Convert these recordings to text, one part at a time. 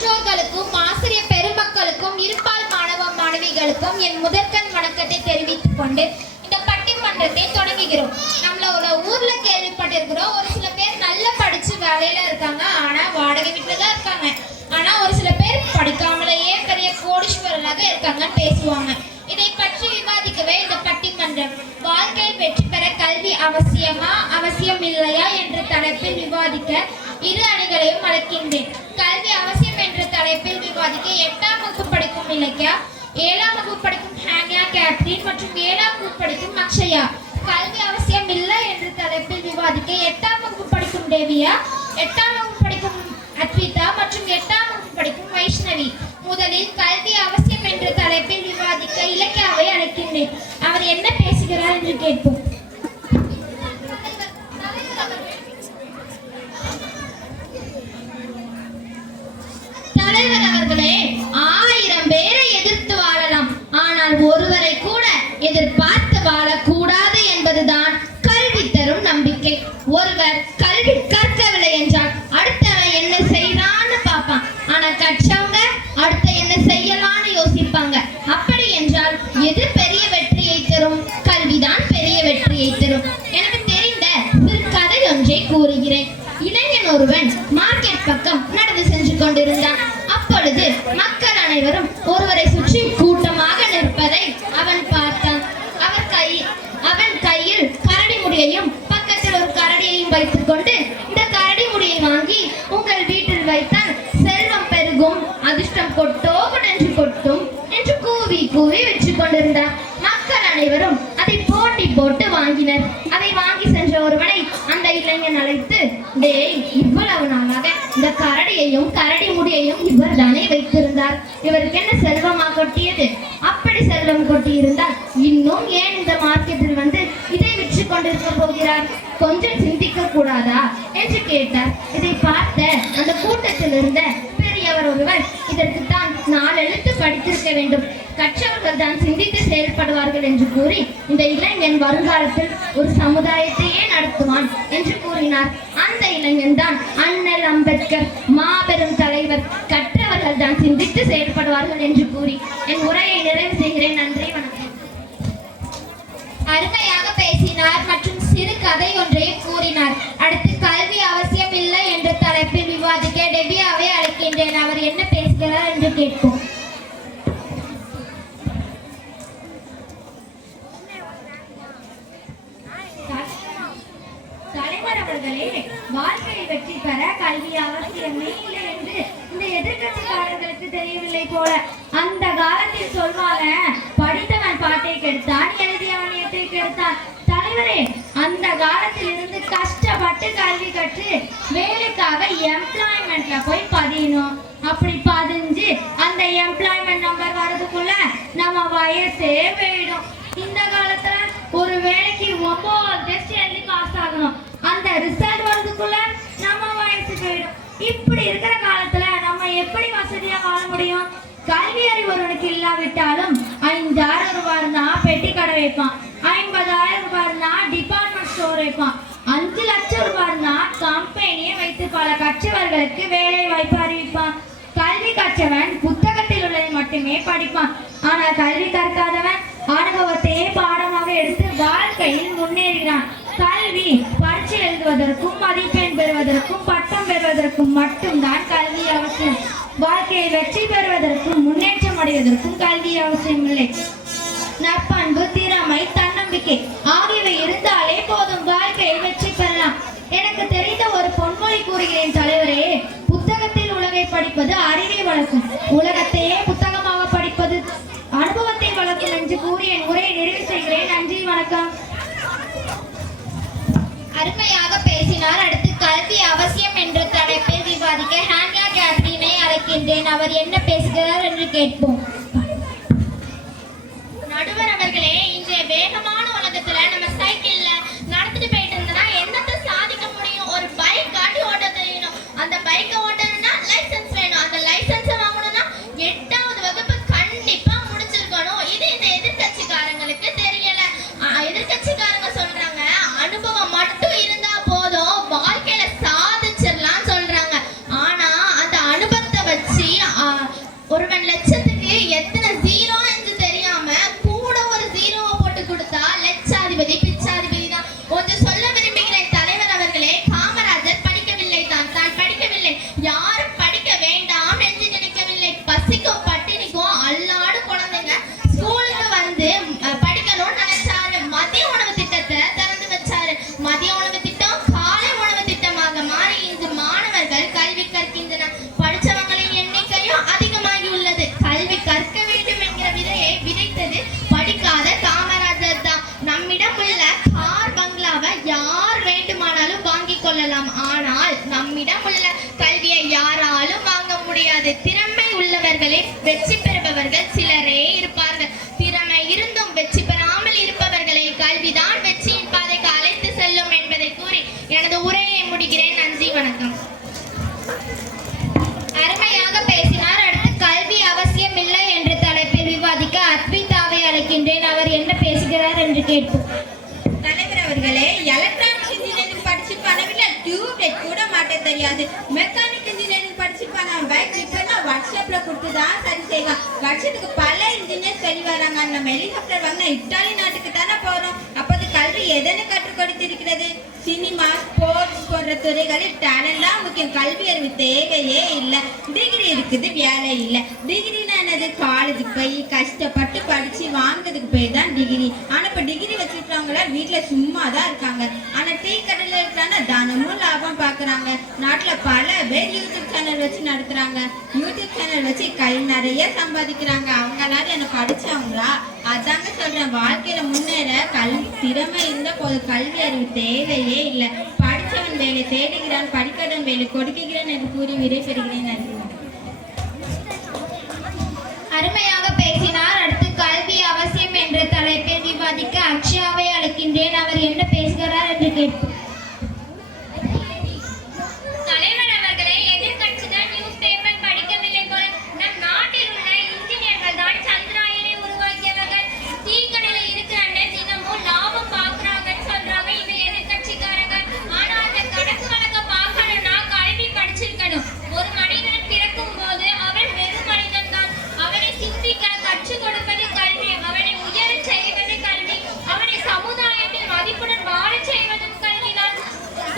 பெற்றோர்களுக்கும் ஆசிரியர் பெருமக்களுக்கும் இருபால் மாணவ மாணவிகளுக்கும் என் முதற்கண் வணக்கத்தை தெரிவித்துக் கொண்டு இந்த பட்டிமன்றத்தை தொடங்குகிறோம். நம்மளோட ஊர்ல கேள்விப்பட்டிருக்கிறோம், ஒரு சில பேர் நல்லா படிச்சு வேலையில இருக்காங்க, ஆனா வாடகை வீட்டுல தான் இருக்காங்க. ஆனா ஒரு சில பேர் படிக்காமலேயே பெரிய கோடீஸ்வரராக இருக்காங்கன்னு பேசுவாங்க. இதை பற்றி விவாதிக்கவே இந்த பட்டிமன்றம். வாழ்க்கையில் வெற்றி பெற கல்வி அவசியமா அவசியம் இல்லையா என்ற தலைப்பில் விவாதிக்க இரு அணிகளையும் அழைக்கின்றேன். கல்வி அவசியம் என்ற தலைப்பில் விவாதிக்க 8ஆம் வகுப்பு படிக்கும் இலக்கியா, 7ஆம் வகுப்பு படிக்கும் ஹானியா கேத்ரின் மற்றும் 7ஆம் வகுப்பு படிக்கும் அக்ஷயா. கல்வி அவசியம் இல்லை என்ற தலைப்பில் விவாதிக்க 8ஆம் வகுப்பு படிக்கும் தேவியா, 8ஆம் வகுப்பு படிக்கும் அத்விதா மற்றும் 8ஆம் வகுப்பு படிக்கும் வைஷ்ணவி. முதலில் கல்வி அவசியம் என்ற தலைப்பில் விவாதிக்க இலக்கியாவை அழைக்கின்றேன். அவர் என்ன பேசுகிறார் என்று கேட்போம். தலைவர் அவர்களே, 1000 பேரை எதிர்த்து வாழலாம், ஆனால் ஒருவரை கூட எதிர்பார்த்து வாழக்கூடாது என்பதுதான் கல்வி தரும் நம்பிக்கை. ஒருவர் கல்வி கற்கவில்லை என்றால் அடுத்தவன் என்ன செய்யறான்னு பார்ப்பான், ஆனா கற்றவங்க அடுத்த என்ன செய்யலான்னு யோசிப்பாங்க. அப்படி என்றால் எது பெரிய வெற்றியை தரும்? கல்விதான் பெரிய வெற்றியை தரும். எனக்கு தெரிந்த சிறு கதை ஒன்றை கூறுகிறேன். இளைஞன் ஒருவன் மார்க்கெட் பக்கம் நடந்து சென்று கொண்டிருந்தான். அப்பொழுது மக்கள் அனைவரும் ஒருவரை சுற்றி கூட்டமாக நிற்பதை அவன் பார்த்தான். அவன் கையில் கரடி முடியையும் பக்கத்தில் ஒரு கரடியையும் வைத்துக் கொண்டு, இந்த கரடி முடியை வாங்கி உங்கள் வீட்டில் வைத்தால் செல்வம் பெருகும், அதிர்ஷ்டம் கொட்டோ கொடென்று கொட்டும் என்று கூவி கூவி வச்சு கொண்டிருந்தார். மக்கள் அனைவரும் அதை போட்டி போட்டு வாங்கினர். அதை வாங்கி சென்ற ஒருவனை அந்த இளைஞன் அழைத்து, டேய், இவ்வளவு நாளாக இந்த கரடியையும் கரடி முடியையும் இவர் தானே வைத்திருந்தார், இவருக்கு என்ன செல்வமா கொட்டியது? அப்படி செல்வம் கொட்டியிருந்தால் இன்னும் ஏன் இந்த மார்க்கெட்டில் வந்து இதை விற்று கொண்டிருக்க போகிறார்? கொஞ்சம் சிந்திக்க கூடாதா என்று கேட்டார். இதை பார்த்த அந்த கூட்டத்தில் இருந்த பெரியவர் ஒருவர், இதற்கு தான் 4 எழுத்து படித்திருக்க வேண்டும், கற்றவர்கள் தான் சிந்தித்து செயல்படுவார்கள் என்று கூறி இந்த இளைஞன் வருங்காலத்தில் ஒரு சமுதாயத்தையே நடத்துவான் என்று கூறினார். அந்த இளைஞன் தான் அண்ணல் அம்பேத்கர், மாபெரும் தலைவர். கற்றவர்கள் தான் சிந்தித்து செயல்படுவார்கள் என்று கூறி என் உரையை நிறைவு செய்கிறேன். நன்றி, வணக்கம். அருமையாக பேசினார் மற்றும் சிறு கதை ஒன்றையும் கூறினார். அடுத்து கல்வி அவசியம் இல்லை என்ற தலைப்பில் விவாதிக்க டெபியாவை அழைக்கின்றேன். அவர் என்ன பேசுகிறார் என்று கேட்போம். தலைவர் அவர்களே, வாழ்க்கையில் வெற்றி பெற கல்வி அவசியமே இல்லை என்று இந்த எதிர்கட்சிக்காரர்களுக்கு தெரியவில்லை போல. அந்த காலத்தில் சொல்வாங்க, படித்தவன் பாட்டை கெடுத்தான், எழுதியவன் ஏட்டை கெடுத்தான். தலைவரே, அந்த காலத்தில் இருந்து கஷ்டப்பட்டு கல்வி கற்று வேலைக்காக எம்ப்ளாய்மெண்ட்ல போய் பதியணும். அப்படி பதிஞ்சு அந்த எம்ப்ளாய்மெண்ட் நம்பர் வர்றதுக்குள்ள நம்ம வயசே போயிடும். இந்த காலத்துல ஒரு வேலைக்கு 9 டெஸ்ட் எழுதி பாஸ் ஆகணும், அந்த ரிசல்ட் வர்றதுக்குள்ள நம்ம வயசு போயிடும். இப்படி இருக்கிற காலத்துல நம்ம எப்படி வசதியா வாழ முடியும்? கல்வி அறிவு ஒருவனுக்கு இல்லாவிட்டாலும் 5000 ரூபாய்னா பெட்டி கடை வைப்பான், 50,000 ரூபாய்னா டிபார்ட்மெண்ட் ஸ்டோர் வைப்பான், 5 லட்சம் ரூபாய்னா கம்பெனியை வைத்து பல கற்றவர்களுக்கு வேலை வாய்ப்பு அறிவிப்பான். கல்வி கற்றவன் புத்தகத்தில் உள்ளதை மட்டுமே படிப்பான், ஆனால் கல்வி கற்காதவன் அனுபவத்தையே பாடமாக எடுத்து வாழ்க்கையில் முன்னேறுகிறான். கல்வி பரீட்சை எழுதுவதற்கும் மதிப்பெண் பெறுவதற்கும் பட்டம் பெறுவதற்கும் மட்டும்தான் கல்வி அவசியம். வாழ்க்கையை வெற்றி பெறுவதற்கும் முன்னேற்றம் அடைவதற்கும் கல்வி அவசியம் இல்லை. நற்பண்பு, திறமை, தன்னம்பிக்கை ஆகியவை இருந்தாலே போதும், வாழ்க்கையில் வெற்றி பெறலாம். எனக்கு தெரிந்த ஒரு பொன்மொழி கூறுகிறேன் தலைவரே. புத்தகத்தில் உலகை படிப்பது அறிவை வளர்க்கும், உலகத்தையே புத்தகமாக படிப்பது அனுபவத்தை வளர்க்கும் என்று கூறி என் உரையை நிறைவு செய்கிறேன். நன்றி, வணக்கம். அருமையாக பேசினார். அடுத்து கல்வி அவசியம் என்ற தலைப்பில் விவாதிக்க ஹானியா கேத்ரினை அழைக்கின்றேன். அவர் என்ன பேசுகிறார் என்று கேட்போம். நடுவர் அவர்களே, இன்றைய வேகமான உலகத்துல நம்ம சைக்கிள்ல நடந்துட்டு போயிட்டு இருந்தோம்னா என்னத்தை சாதிக்க முடியும்? ஒரு பைக் காட்டி ஓட்ட தெரியணும். அந்த பைக்கை ஓட்டணும்னா லைசன்ஸ் வேணும். அந்த லைசன்ஸை வாங்கணும்னா 8வது வகுப்பு கண்டிப்பா முடிச்சிருக்கணும். இது இந்த எதிர்கட்சிக்காரங்களுக்கு தெரியல. எதிர்கட்சிக்காரங்க சொல்றாங்க, அனுபவம் மட்டும் இருந்தா போதும், வாழ்க்கையில சாதிச்சிடலாம் சொல்றாங்க. ஆனா அந்த அனுபவத்தை வச்சு ஒருவன் லட்சத்துக்கு எத்தனை ஜீரோ என்று தெரியாம கூட ஒரு ஜீரோவை போட்டு கொடுத்தா லட்சாதிபதி பிச்சாதிபதி தான். கொஞ்சம் சொல்ல விரும்புகிறேன் தலைவர் அவர்களே, காமராஜர் படிக்கவில்லை தான், படிக்கவில்லை, யாரும் படிக்க வேண்டாம் என்று நினைக்கவில்லை. பசிக்கும் பட்டினிக்கும் அல்லாடு குழந்தைங்க ஸ்கூலுக்கு வந்து படிக்கணும்னு நினைச்சாரு. மதிய உணவு திட்டத்தை திறந்து வச்சாரு. மதிய உணவு திட்டம் காலை உணவு திட்டமாக மாறி இன்று மாணவர்கள் கல்வி கற்கின்றனர். படிச்சவங்களின் எண்ணிக்கையும் அதிகமாகி உள்ளது. கல்வி கற்க வேண்டும் என்கிற விதையை விதைத்தது படிக்காத காமராஜர் தான். நம்மிடம் உள்ள கார் பங்களாவை யார் வேண்டுமானாலும் வாங்கிக் கொள்ளலாம், ஆனால் நம்மிடம் உள்ள கல்வியை யாராலும் வாங்க முடியாது. திறமை உள்ளவர்களே வெற்றி பெறுபவர்கள் சிலரே இருப்பார்கள். திறமை இருந்தும் வெற்றி பெறாமல் இருப்பவர்களை கல்விதான் வெற்றியின் பாதைக்கு அழைத்து செல்லும் என்பதை கூறி எனது உரையை முடிக்கிறேன். நன்றி, வணக்கம். அருமையாக பேசினார். அடுத்து கல்வி அவசியம் இல்லை என்ற தலைப்பில் விவாதிக்க அத்விதாவை அழைக்கின்றேன். அவர் என்ன பேசுகிறார் என்று கேட்போம். தலைவர் அவர்களே, எலக்ட்ரானிக் இன்ஜினியரிங் படிச்சு பண்ணவில்லை, டியூப்லைட் கூட மாட்ட தெரியாது. மெக்கானிக் இன்ஜினியரிங் படிச்சு பண்ண பைக் ரிப்பேர்னா வாட்ஸ்அப்ல கொடுத்து தான் சரி செய்வான். வருஷத்துக்கு பல இன்ஜினியர் சரி வராங்க. நம்ம ஹெலிகாப்டர் வாங்கினா இத்தாலி நாட்டுக்கு தானே போறோம். அப்போது கல்வி எதனை கற்றுக் கொடுத்திருக்கிறது? சினிமா, ஸ்போர்ட்ஸ் போன்ற துறைகளில் டேலண்ட் தான் முக்கியம். கல்வி அறிவு தேவையே இல்லை. டிகிரி இருக்குது, வேலை இல்லை. டிகிரினா என்னது? காலேஜுக்கு போய் கஷ்டப்பட்டு படிச்சு வாங்குறதுக்கு போய் தான் டிகிரி. ஆனா இப்ப டிகிரி வச்சிருக்கிறவங்கள வீட்டுல சும்மா தான் இருக்காங்க. ஆனா டீ கடையில இருக்கிறாங்க, தானமும் லாபம் பாக்குறாங்க. நாட்டுல பல பேர் யூடியூப் சேனல் வச்சு நடத்துறாங்க. யூடியூப் சேனல் வச்சு கை நிறைய சம்பாதிக்கிறாங்க. அவங்க எல்லாரும் என்ன படிச்சவங்களா? அதாங்க சொல்றேன், வாழ்க்கையில முன்னேற கல்வி திறமை இருந்த போது கல்வி அறிவு தேவையே இல்லை. படித்தவன் வேலை தேடுகிறான், படிக்காதவன் வேலை கொடுக்கிறான் என்று கூறி விடைபெறுகிறேன். நன்றி. அருமையாக பேசினார். அடுத்து கல்வி அவசியம் என்ற தலைப்பில் விவாதிக்க அக்ஷயாவை அழைக்கின்றேன். அவர் என்ன பேசுகிறார் என்று கேட்போம். தலைவர் அவர்களே, எதிர்கட்சிதான் நியூஸ் பேப்பர் படிக்கவில்லை போல. நம் நாட்டில் உள்ள இன்ஜினியர்கள் தான் சந்திராயனை உருவாக்கியவர்கள். டீக்கடையில இருக்கிறாங்க, தினமும் லாபம் பாக்குறாங்கன்னு சொல்றாங்க இவ எதிர்கட்சிக்காரங்க. ஆனா அந்த கணக்கு வழக்க பார்க்கணும்னா கல்வி படிச்சிருக்கணும். ஒரு மனிதன் பிறக்கும் போது அவன் வெறும் மனிதன் தான். அவனை சிந்திக்க கற்றுக் கொடுப்பது கல்வி, அவனை உயர செய்வது கல்வி, அவனை சமுதாயத்தில் மதிப்புடன் வாழ செய்வதும் கல்விதான்.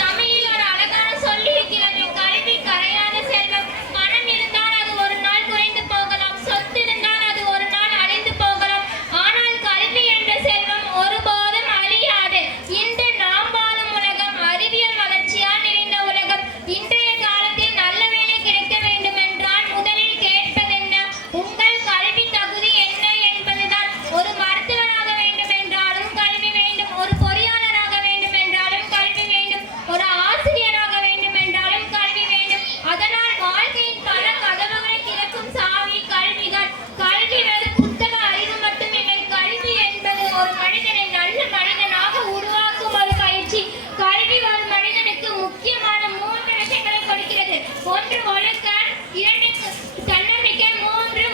தமிழில் ஒரு அழகான சொல்லி இருக்கிறது, கல்வி கரையாத செல்வம். பணம் இருந்தால் அது ஒரு நாள் குறைந்து போகலாம், சொத்து இருந்தால் அது ஒரு நாள் அழிந்து போகலாம், ஆனால் கல்வி என்ற செல்வம் ஒருபோதும் அழியாது. இன்று நாம் வாழும் உலகம் அறிவியல் வளர்ச்சியால் நிறைந்த உலகம். இன்றைய காலத்தில் நல்ல வேலை கிடைக்க வேண்டும் என்றால் முதலில் கேட்பதென்ன? உங்கள் கல்வி தகுதி என்ன என்பதுதான். ஒரு மருத்துவராக வேண்டும் என்றாலும் கல்வி வேண்டும், ஒரு பொறியாளராக வேண்டும் என்றாலும் கல்வி வேண்டும், ஒரு ஆசிரியராக வேண்டும் என்றாலும் கல்வி வேண்டும். அதனால் வாழ்க்கையின் பல கதவுகளை திறக்கும் சாவி கல்விதான். கல்வி வெறும் புத்தக அறிவு மட்டுமில்லை. கல்வி என்பது ஒரு மனிதனை நல்ல மனிதனாக உருவாக்கும் ஒரு பயிற்சி. கல்வி ஒரு மனிதனுக்கு முக்கியமான 3 விஷயங்களை கொடுக்கிறது. 1 ஒழுக்கம், 2 தன்னம்பிக்கை, 3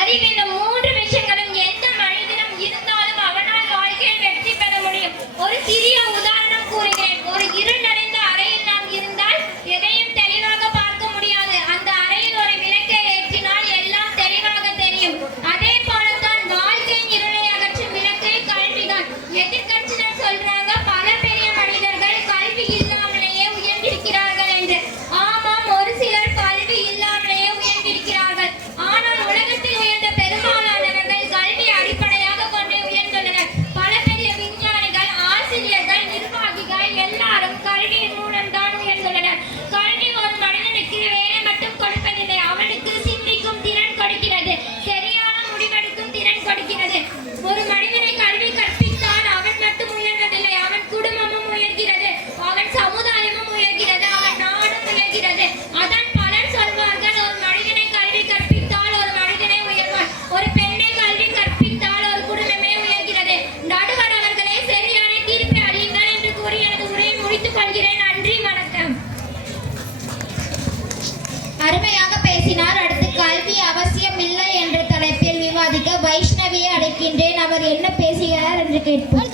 அறிவு. இந்த 3 விஷயங்களும் எந்த மனிதனும் இருந்தாலும் அவனால் வாழ்க்கையில் வெற்றி பெற முடியும். ஒரு சிறிய உதாரணம் கூறுகிறேன். ஒரு இருள் நிறைந்த அறையில் நாம் இருந்தால் எதையும் தெளிவாக பார்க்க முடியாது. அந்த அறையில் ஒரு விளக்கை ஏற்றினால் எல்லாம் தெளிவாக தெரியும். அதே போலத்தான் வாழ்க்கையின் இருளை அகற்றும் விளக்கை கல்விதான். எதிர்கட்சியினர் சொல்றாங்க பல பெரிய மனிதர்கள் கல்வி இல்லாமலேயே உயர்ந்திருக்கிறார்கள் என்று. ஆமாம், ஒரு சிலர் கல்வி இல்லாமலேயே உயர்ந்திருக்கிறார்கள். ஆனால் உலகத்தில் உயர்ந்த பெரும்பாலானவர்கள் கல்வி அடிப்படையாக கொண்டு உயர்ந்துள்ளனர். பல பெரிய விஞ்ஞானிகள், ஆசிரியர்கள், நிர்வாகிகள் எல்லாரும் கல்வியின் மூலம் தான் உயர்ந்துள்ளனர். கல்வி ஒரு மனிதனுக்கு வேலை மட்டும் கொடுப்பதில்லை, அவனுக்கு சிந்திக்கும் திறன் கொடுக்கிறது, சரியான முடிவெடுக்கும் திறன் கொடுக்கிறது. ஒரு மனிதனை கல்வி கற்பித்தால் அவன் மட்டும் உயர்வதில்லை, அவன் குடும்பமும் உயர்கிறது, அவன் சமுதாயமும் உயர்கிறது, அவன் நாடும் உயர்கிறது. அதான் பலர் சொல்வார்கள், ஒரு மனிதனை கல்வி கற்பித்தால் ஒரு மனிதனை உயர்வான், ஒரு பெண்ணை கல்வி கற்பித்தால் ஒரு குடும்பமே உயர்கிறது. நடுவர் அவர்களே, சரியான தீர்ப்பை அளியுங்கள் என்று கூறி எனது உரையை முடித்துக் கொள்கிறேன். நன்றி, வணக்கம். அருமையாக பேசினார். அடுத்து கல்வி அவசியம் இல்லை என்ற தலைப்பில் விவாதிக்க வைஷ்ணவியை அழைக்கின்றேன். அவர் என்ன பேசுகிறார் என்று கேட்போம்.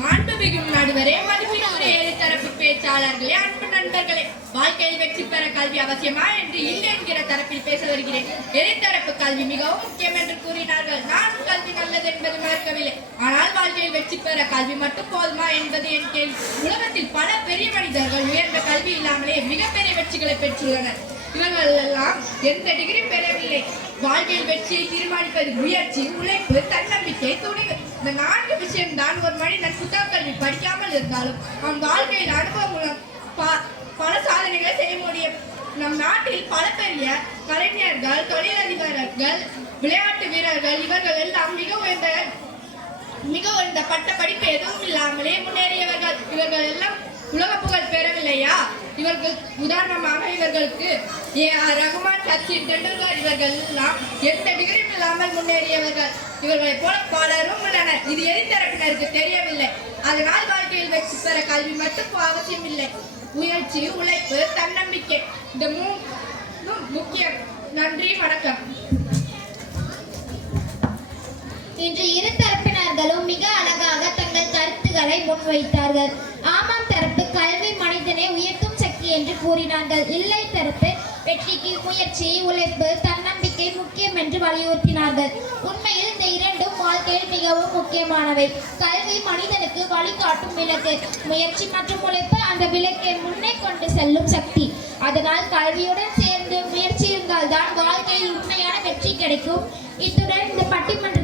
மாண்புமிகு நடுவரே, மதிப்பிற்குரிய தரப்பு பேச்சாளர்களே, அன்பு நண்பர்களே, நண்பர்களே, வாழ்க்கையில் வெற்றி பெற கல்வி அவசியமா என்று இல்லை என்கிற தரப்பில் பேச வருகிறேன். எதிர்த்தரப்பு கல்வி மிகவும் முக்கியம் என்று கூறினார்கள். நான் கல்வி நல்லது என்பது மறுக்கவில்லை. ஆனால் வாழ்க்கையில் வெற்றி பெற கல்வி மட்டும் போதுமா என்பது என் கேள்வி. உலகத்தில் பல பெரிய மனிதர்கள் உயர்ந்த கல்வி இல்லாமலே மிகப்பெரிய வெற்றிகளை பெற்றுள்ளனர். இவர்கள் எல்லாம் எந்த டிகிரி பெறவில்லை. வாழ்க்கையில் வெற்றியை தீர்மானிப்பது முயற்சி, உழைப்பு, தன்னம்பிக்கை, துணிவு. இந்த 4 விஷயம்தான் ஒரு மனிதன் புத்தக கல்வி படிக்காமல் இருந்தாலும் அவன் வாழ்க்கையில் அனுபவம் மூலம் பல சாதனைகளை செய்ய முடியும். நம் நாட்டில் பல பெரிய கலைஞர்கள், தொழிலதிபர்கள், விளையாட்டு வீரர்கள் இவர்கள் எல்லாம் மிக உயர்ந்த பட்ட படிப்பு எதுவும் இல்லாமலே முன்னேறியவர்கள். இவர்கள் எல்லாம் உலக புகழ் பெறவில்லையா? இவர்கள் உதாரணமாக இவர்களுக்கு A.R. ரகுமான், சச்சின் டெண்டுல்கர் இவர்கள் எல்லாம் எந்த டிகிரியும் இல்லாமல் முன்னேறியவர்கள். இவர்களைப் போல பலரும் உள்ளனர். இது எதிர்த்தரப்பினருக்கு தெரியவில்லை. அதனால் வாழ்க்கையில் வெற்றி பெற கல்வி மட்டும் அவசியம் இல்லை. முயற்சி, உழைப்பு, தன்னம்பிக்கை இந்த 3 முக்கியம். நன்றி, வணக்கம். இன்று இரு தரப்பினர்களும் மிக அழகாக தங்கள் கருத்துக்களை முன்வைத்தார்கள். ஆமாம் தரப்பு கல்வி மனிதனை உயர்த்தும் சக்தி என்று கூறினார்கள். இல்லை தரப்பு வெற்றிக்கு முயற்சி, உழைப்பு, தன்னம்பிக்கை முக்கியம் என்று வலியுறுத்தினார்கள். உண்மையில் இந்த இரண்டும் வாழ்க்கையில் மிகவும் முக்கியமானவை. கல்வி மனிதனுக்கு வழிகாட்டும் விளக்கு. முயற்சி மற்றும் உழைப்பு அந்த விளக்கை முன்னே கொண்டு செல்லும் சக்தி. அதனால் கல்வியுடன் சேர்ந்து முயற்சி இருந்தால்தான் வாழ்க்கையில் உண்மையான வெற்றி கிடைக்கும். இத்துடன் இந்த பட்டிமன்ற